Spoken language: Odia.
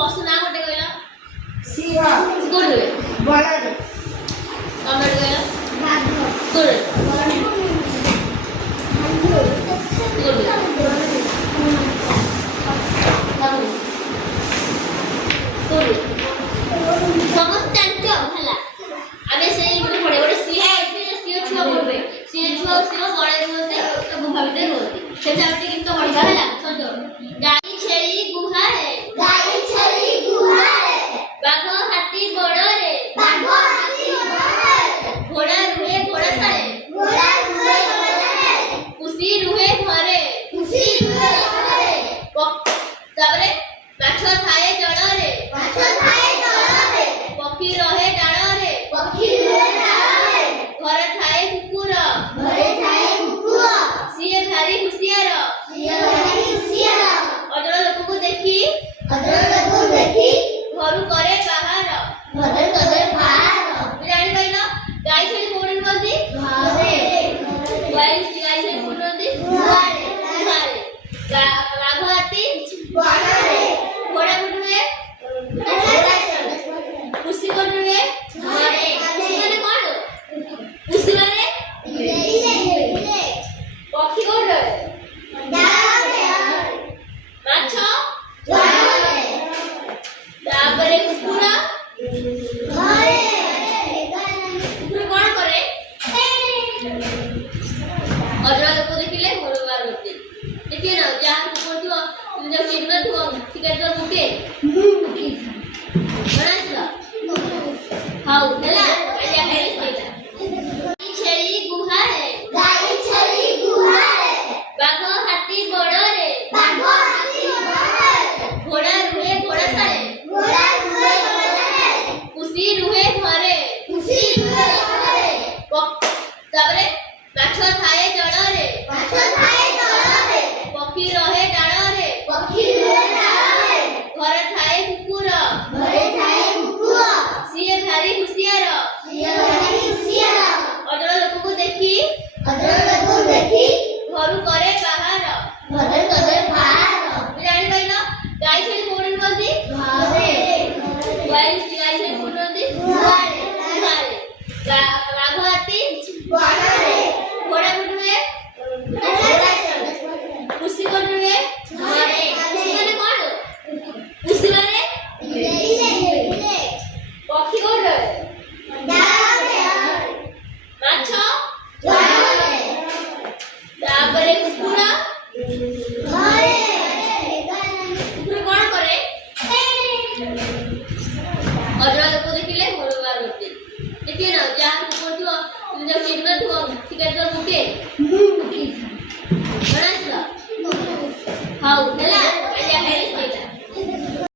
ପଶୁ ନା ଗୋଟେ କହିଲ? ସିଂହ। କୋଉଠି ରୁହେ? ବଣରେ। କମେଣ୍ଟ କହିଲ? ବାଘ। କୋଉଠି? ଭାଲୁ। କୋଉଠି? କୋଉଠି? ସମସ୍ତେ ଜାଣିଛ ହେଲା। ଆମେ ସେଇ ଗୋଟେ ପଡେ ଗୋଟେ ସିଂହ ଅଛି, ସିଂହ ଛୁଆ ବୋଲବେ। ସିଂହ ଛୁଆ ବଣରେ ରୁହନ୍ତି, ଗୁମ୍ଫା ଭିତରେ ରୁହନ୍ତି। ସେଠି ଆମେ ଟିକେ ଗୀତ ପଢିବା ହେଲା। ଶୁଣନ୍ତୁ। ଗାଈ ଛେଳି ଗୁହାଳେ, ଗାଈ ଛେଳି ଗୁହାଳେ। ବାଘ ହାତୀ ବଣରେ, ବାଘ ହାତୀ ବଣରେ। ଘୋଡ଼ା ରୁହେ ଘୋଡ଼ାଶାଳେ, ଘୋଡ଼ା ରୁହେ ଘୋଡ଼ାରେ। ପୁଷି ରୁହେ ଘରେ, ପୁଷି ରୁହେ ଘରେ। ତାପରେ ମାଛ ଥାଏ ଜଳରେ, ମାଛ ଥାଏ ଜଳରେ। ପକ୍ଷୀ ରହେ ଡାଳରେ, ପକ୍ଷୀ ରୁହେ ଡାଳରେ। ଘରେ ଥାଏ କୁକୁର, ଘରେ ଥାଏ କୁକୁର। ସିଏ ଭାରି ହୁସିଆର, ସିଏ ଭାରି ହୁସିଆର। ଅଜଣା ଲୋକକୁ ଦେଖି, ଅଜଣା ଲୋକକୁ ଦେଖି ଘରୁ କରେ ବାହାର। ଘରେ କରେ ବାହାର। ଜାଣିପାରିଲ? ଗାଈ ଛେଳି କୋଉଠି ରୁହନ୍ତି? ଘରେ। ଗାଈ ଛେଳି କୋଉଠି ରୁହନ୍ତି? ଗୁହାଳେ। ଗୁହାଳେ। ବାଘ ହାତୀ ବଣରେ। ଘୋଡ଼ା କୋଉଠି ରୁହେ? ପୁଷି କୋଉଠି ରୁହେ? ଘରେ। ପୁଷି ମାନେ କଣ? ପୁଷି ମାନେ ପକ୍ଷୀ କୋଉଠି ରହେ? ମାଛ, ତାପରେ କୁକୁର। କୁକୁର କଣ କରେ? ଅଜଣା ଲୋକ ଦେଖିଲେ ଘରୁ ବାହାରନ୍ତି। ଦେଖିବେ ନା, ଯାହା କୁକୁର ଥିବ, ଯୋଉ ଚିହ୍ନ ଥିବ, ଶିକାର ମୁକେ ଜଣାଥିବ। ହଉ ହେଲା, ଛେଳି ଗୁହାଳେ, ଗାଈ ଛେଳି ଗୁହାଳେ। ବାଘ ହାତୀ ବଣରେ, ବାଘ ହାତୀ ବଣରେ। ଘୋଡ଼ା ରୁହେ ଘୋଡ଼ାଶାଳେ, ଘୋଡ଼ା ରୁହେ ଘୋଡ଼ାରେ। ପୁଷି ରୁହେ ଘରେ, ପୁଷି ରୁହେ ଘରେ। ତାପରେ ମାଛ ଥାଏ ଜଳରେ, ମାଛ ଥାଏ ଜଳରେ। ପକ୍ଷୀ ରହେ ଡାଳରେ, ପକ୍ଷୀ ରୁହେ ଡାଳରେ। ଘରେ ଥାଏ କୁକୁର, ଘରେ ଥାଏ କୁକୁର। ସିଏ ଭାରି ହୁସିଆର, ସିଏ ଭାରି ହୁସିଆର। ଅଜଣା ଲୋକକୁ ଦେଖି ଅଜଣା ଲୋକକୁ ଦେଖି ଘରୁ କରେ ବାହାର। ଘରେ କରେ ବାହାର। ଜାଣିପାରିଲ? ଗାଈ ଛେଳି କୋଉଠି ରୁହନ୍ତି? ଘରେ। ଗାଈ ଛେଳି କୋଉଠି ରୁହନ୍ତି? ଗୁହାଳେ। ଗୁହାଳେ। ବାଘ ହାତୀ ବଣରେ। ଘୋଡ଼ା କୋଉଠି ରୁହେ? ପୁଷି କୋଉଠି ରୁହେ? ଘରେ। ପୁଷି ମାନେ କଣ? ପୁଷି ମାନେ ପକ୍ଷୀ କୋଉଠି ରହେ? ମାଛ, ତାପରେ କୁକୁର। କୁକୁର କଣ କରେ? ଅଜଣା ଲୋକ ଦେଖିଲେ ଘରୁ ବାହାରନ୍ତି। ଦେଖିବେ ନା, ଯାହା କୁକୁର ଥିବ, ଯୋଉ ଚିହ୍ନ ଥିବ, ଶିକାର ମୁକେ